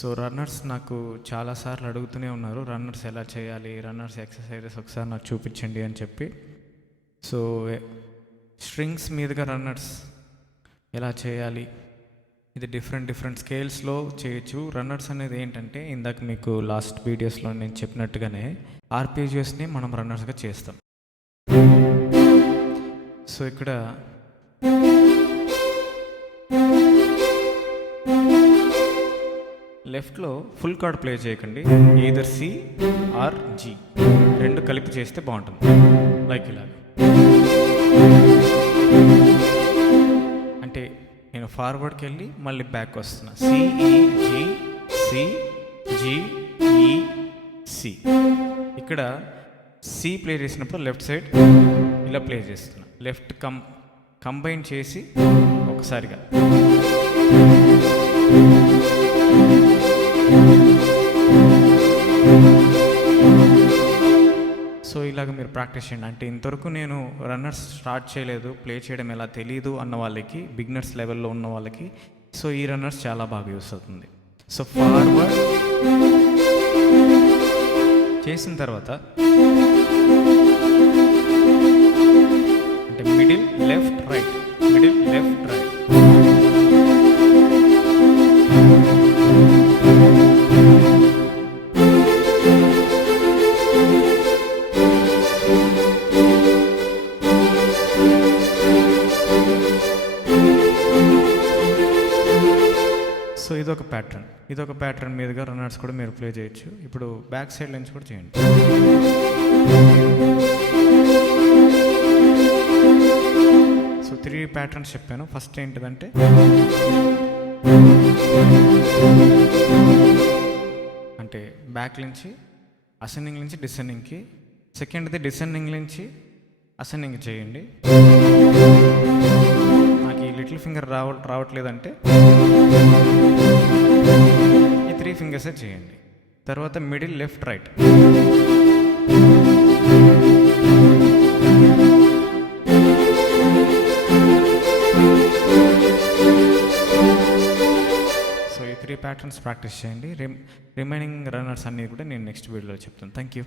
So runners నాకు చాలాసార్లు అడుగుతూనే ఉన్నారు, రన్నర్స్ ఎలా చేయాలి, రన్నర్స్ ఎక్సర్సైజెస్ ఒకసారి నాకు చూపించండి అని చెప్పి. సో స్ట్రింగ్స్ మీదుగా రన్నర్స్ ఎలా చేయాలి, ఇది డిఫరెంట్ స్కేల్స్లో చేయొచ్చు. రన్నర్స్ అనేది ఏంటంటే ఇందాక మీకు లాస్ట్ వీడియోస్లో నేను చెప్పినట్టుగానే ఆర్పీజియస్ని మనం రన్నర్స్గా చేస్తాం. సో ఇక్కడ లెఫ్ట్లో ఫుల్ కార్డ్ ప్లే చేయకండి, ఈదర్ సి ఆర్ జీ రెండు కలిపి చేస్తే బాగుంటుంది. లైక్ ఇలా అంటే నేను ఫార్వర్డ్కి వెళ్ళి మళ్ళీ బ్యాక్ వస్తున్నా, సిఈజీ సిజిఈసి. ఇక్కడ సి ప్లే చేసినప్పుడు లెఫ్ట్ సైడ్ ఇలా ప్లే చేస్తున్నా, లెఫ్ట్ కంబైన్ చేసి ఒకసారిగా. సో ఇలాగ మీరు ప్రాక్టీస్ చేయండి. అంటే ఇంతవరకు నేను రన్నర్స్ స్టార్ట్ చేయలేదు, ప్లే చేయడం ఎలా తెలియదు అన్న వాళ్ళకి, బిగినర్స్ లెవెల్లో ఉన్న వాళ్ళకి సో ఈ రన్నర్స్ చాలా బాగా యూస్ అవుతుంది. సో ఫార్వర్డ్ చేసిన తర్వాత అంటే middle left right, middle left right. So ఇదొక ప్యాటర్న్ మీదుగా రన్నర్స్ కూడా మీరు ప్లే చేయొచ్చు. ఇప్పుడు బ్యాక్ సైడ్ నుంచి కూడా చేయండి. సో 3 ప్యాటర్న్స్ చెప్పాను. ఫస్ట్ ఏంటిదంటే అంటే బ్యాక్ నుంచి అసెండింగ్ నుంచి డిసెండింగ్కి, సెకండ్ది డిసెండింగ్ నుంచి అసెండింగ్ చేయండి. నాకు ఈ లిటిల్ ఫింగర్ రావట్లేదంటే ఈ 3 ఫింగర్సే చేయండి. తర్వాత మిడిల్ లెఫ్ట్ రైట్, సో ఈ 3 ప్యాటర్న్స్ ప్రాక్టీస్ చేయండి. రిమైనింగ్ రన్నర్స్ అన్నీ కూడా నేను నెక్స్ట్ వీడియోలో చెప్తాను. Thank you.